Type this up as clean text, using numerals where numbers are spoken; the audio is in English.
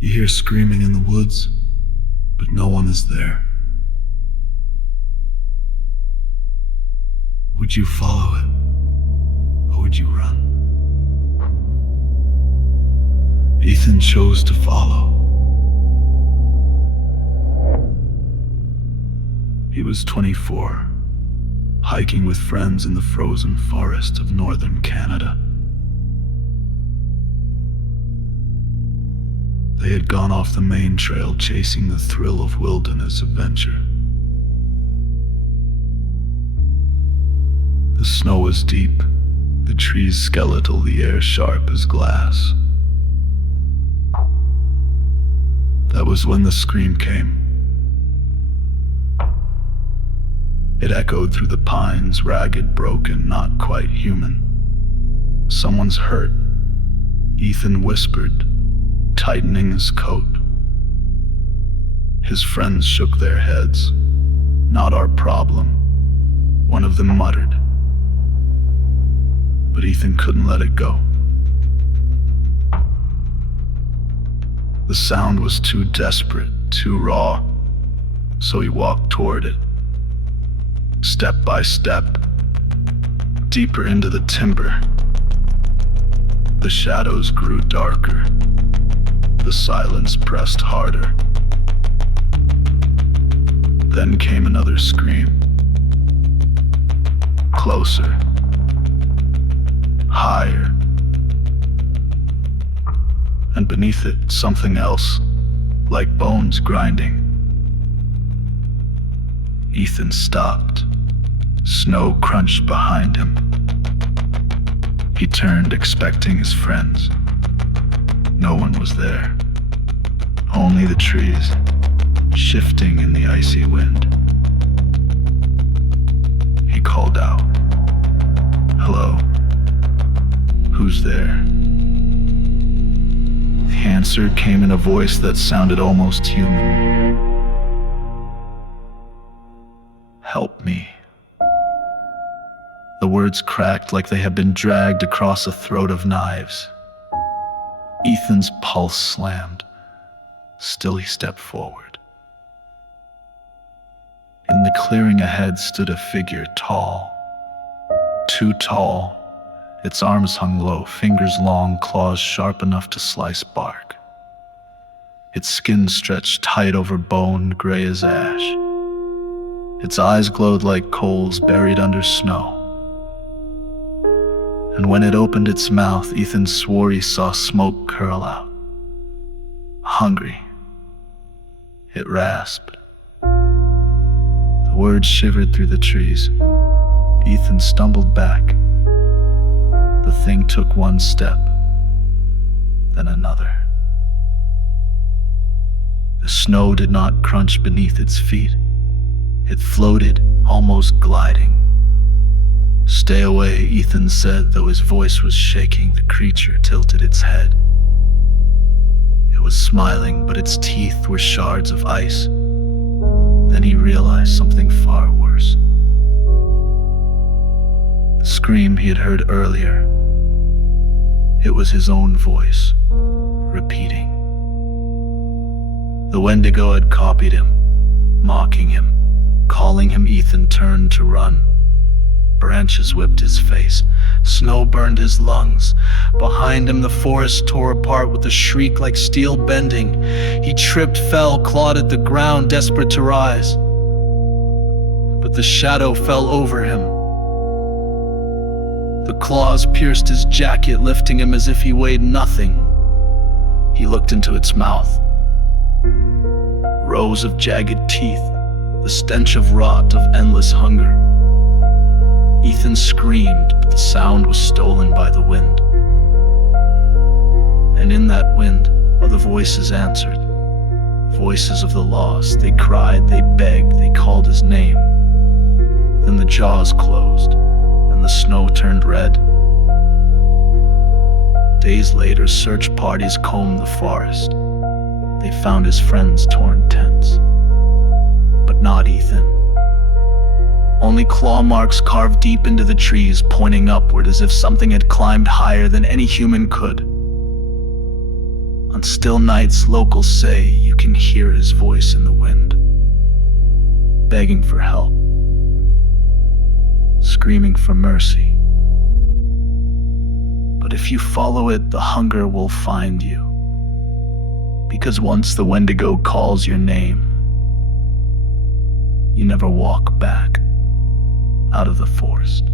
You hear screaming in the woods, but no one is there. Would you follow it, or would you run? Ethan chose to follow. He was 24, hiking with friends in the frozen forest of northern Canada. They had gone off the main trail chasing the thrill of wilderness adventure. The snow was deep, the trees skeletal, the air sharp as glass. That was when the scream came. It echoed through the pines, ragged, broken, not quite human. Someone's hurt, Ethan whispered, tightening his coat. His friends shook their heads. Not our problem, one of them muttered. But Ethan couldn't let it go. The sound was too desperate, too raw, so he walked toward it. Step by step, deeper into the timber. The shadows grew darker. The silence pressed harder. Then came another scream. Closer. Higher. And beneath it, something else, like bones grinding. Ethan stopped. Snow crunched behind him. He turned, expecting his friends. No one was there. Only the trees, shifting in the icy wind. He called out, "Hello? Who's there?" The answer came in a voice that sounded almost human. "Help me." The words cracked like they had been dragged across a throat of knives. Ethan's pulse slammed. Still he stepped forward. In the clearing ahead stood a figure, tall. Too tall. Its arms hung low, fingers long, claws sharp enough to slice bark. Its skin stretched tight over bone, gray as ash. Its eyes glowed like coals buried under snow. And when it opened its mouth, Ethan swore he saw smoke curl out. Hungry. It rasped. The words shivered through the trees. Ethan stumbled back. The thing took one step, then another. The snow did not crunch beneath its feet. It floated, almost gliding. "Stay away," Ethan said, though his voice was shaking. The creature tilted its head. It was smiling, but its teeth were shards of ice. Then he realized something far worse. The scream he had heard earlier. It was his own voice, repeating. The Wendigo had copied him, mocking him, calling him. Ethan turned to run. Branches whipped his face. Snow burned his lungs. Behind him, the forest tore apart with a shriek like steel bending. He tripped, fell, clawed at the ground, desperate to rise. But the shadow fell over him. The claws pierced his jacket, lifting him as if he weighed nothing. He looked into its mouth. Rows of jagged teeth, the stench of rot, of endless hunger. Ethan screamed, but the sound was stolen by the wind. And in that wind, other voices answered. Voices of the lost. They cried, they begged, they called his name. Then the jaws closed, and the snow turned red. Days later, search parties combed the forest. They found his friends' torn tents. But not Ethan. Only claw marks carved deep into the trees, pointing upward as if something had climbed higher than any human could. On still nights, locals say you can hear his voice in the wind, begging for help, screaming for mercy. But if you follow it, the hunger will find you. Because once the Wendigo calls your name, you never walk back out of the forest.